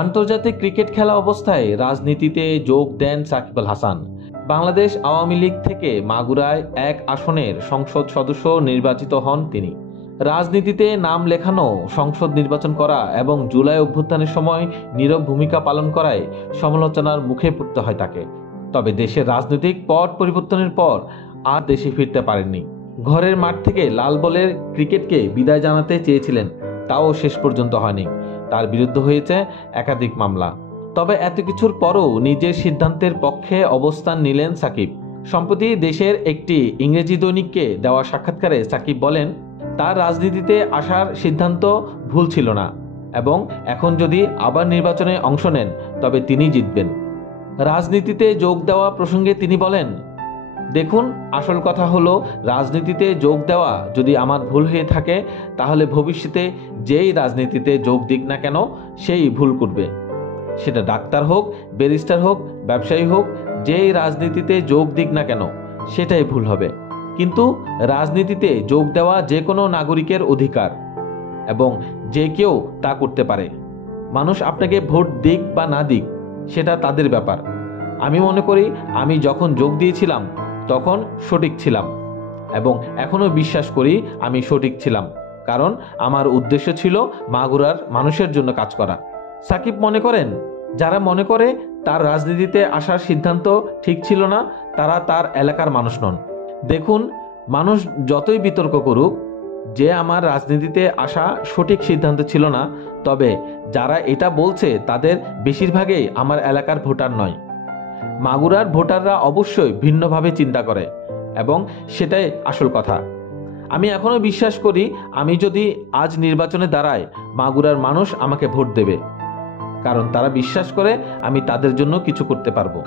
আন্তর্জাতিক ক্রিকেট খেলা অবস্থায় রাজনীতিতে যোগ দেন সাকিব আল হাসান। বাংলাদেশ আওয়ামী লীগ থেকে মাগুরায় 1 আসনের সংসদ সদস্য নির্বাচিত হন তিনি। রাজনীতিতে নাম লেখানো, সংসদ নির্বাচন করা এবং জুলাই অভ্যুত্থানের সময় নীরব ভূমিকা পালন করায় সমালোচনার মুখে পড়তে হয় তাকে। তবে দেশের রাজনৈতিক পট পরিবর্তনের পর আর দেশে ফিরতে পারেননি। ঘরের মাঠ থেকে লাল বলের ক্রিকেটকে বিদায় জানাতে চেয়েছিলেন, তাও শেষ পর্যন্ত হয়নি। তার বিরুদ্ধে হয়েছে একাধিক মামলা। তবে এত কিছুর পরও নিজের সিদ্ধান্তের পক্ষে অবস্থান নিলেন সাকিব। সম্প্রতি দেশের একটি ইংরেজি দৈনিককে দেওয়া সাক্ষাৎকারে সাকিব বলেন, তার রাজনীতিতে আসার সিদ্ধান্ত ভুল ছিল না এবং এখন যদি আবার নির্বাচনে অংশ নেন তবে তিনি জিতবেন। রাজনীতিতে যোগ দেওয়া প্রসঙ্গে তিনি বলেন, দেখুন, আসল কথা হলো রাজনীতিতে যোগ দেওয়া যদি আমার ভুল হয়ে থাকে তাহলে ভবিষ্যতে যেই রাজনীতিতে যোগ দিক না কেন সেই ভুল করবে। সেটা ডাক্তার হোক, ব্যারিস্টার হোক, ব্যবসায়ী হোক, যেই রাজনীতিতে যোগ দিক না কেন সেটাই ভুল হবে। কিন্তু রাজনীতিতে যোগ দেওয়া যে কোনো নাগরিকের অধিকার এবং যে কেউ তা করতে পারে। মানুষ আপনাকে ভোট দিক বা না দিক সেটা তাদের ব্যাপার। আমি মনে করি আমি যখন যোগ দিয়েছিলাম তখন সঠিক ছিলাম এবং এখনও বিশ্বাস করি আমি সঠিক ছিলাম, কারণ আমার উদ্দেশ্য ছিল মাগুরার মানুষের জন্য কাজ করা। সাকিব মনে করেন, যারা মনে করে তার রাজনীতিতে আসার সিদ্ধান্ত ঠিক ছিল না তারা তার এলাকার মানুষ নন। দেখুন, মানুষ যতই বিতর্ক করুক যে আমার রাজনীতিতে আসা সঠিক সিদ্ধান্ত ছিল না, তবে যারা এটা বলছে তাদের বেশিরভাগই আমার এলাকার ভোটার নয়। মাগুরার ভোটাররা অবশ্যই ভিন্নভাবে চিন্তা করে এবং সেটাই আসল কথা। আমি এখনও বিশ্বাস করি আমি যদি আজ নির্বাচনে দাঁড়াই মাগুরার মানুষ আমাকে ভোট দেবে, কারণ তারা বিশ্বাস করে আমি তাদের জন্য কিছু করতে পারবো।